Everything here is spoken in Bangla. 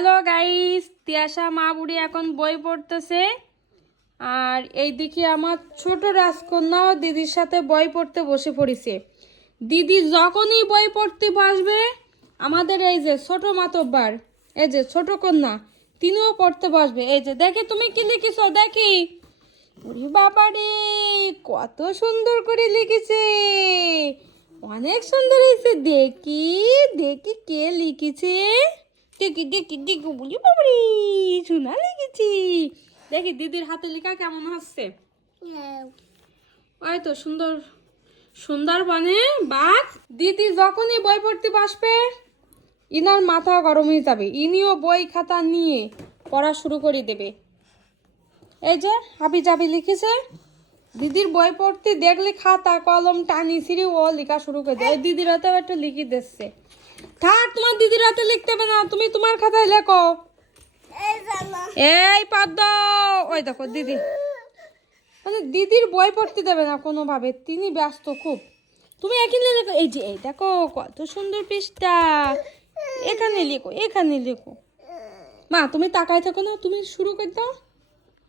হ্যালো গাইস, তিয়াশা মা বুড়ি এখন বই পড়তেছে। আর এইদিকে আমার ছোট রাজকন্যাও দিদির সাথে বই পড়তে বসে পড়েছে। দিদি যখনই বই পড়তে বসবে, আমাদের এই যে ছোট মাতব্বার, এই যে ছোট কন্যা, তিনিও পড়তে বসবে। এই যে দেখি তুমি কি লিখেছো, দেখি। ওরে বাবা রে, কত সুন্দর করে লিখেছে, অনেক সুন্দর হয়েছে। দেখি দেখি কে লিখেছে, দেখি দেখি দেখি, বলি বাবারে, শোনা লিখেছি। দেখি দিদির হাতে লেখা কেমন হচ্ছে। ওই তো সুন্দর, সুন্দরবনে বাঘ। দিদি যখনই বই পড়তে বসবে, ইনার মাথা গরম হয়ে যাবে, ইনিও বই খাতা নিয়ে পড়া শুরু করে দেবে। এই যে হাবি জাবি লিখেছে, দিদির বই পড়তে দেখলে খাতা কলম টানি ছিঁড়ে ও লেখা শুরু করে দেয়। দিদির হাতে একটা লিখে দিচ্ছে। থাক, তোমার দিদির হাতে লিখতে হবে না, তুমি তোমার খাতায় লেখো। এই পদ্ম, ওই দেখো দিদি, মানে দিদির বই পড়তে দেবে না কোনোভাবে, তিনি ব্যস্ত খুব। তুমি এখানে লেখো, এই যে এই দেখো কত সুন্দর পৃষ্ঠা, এখানে লেখো এখানে লেখো। মা তুমি তাকায় থাকো না, তুমি শুরু করে দাও।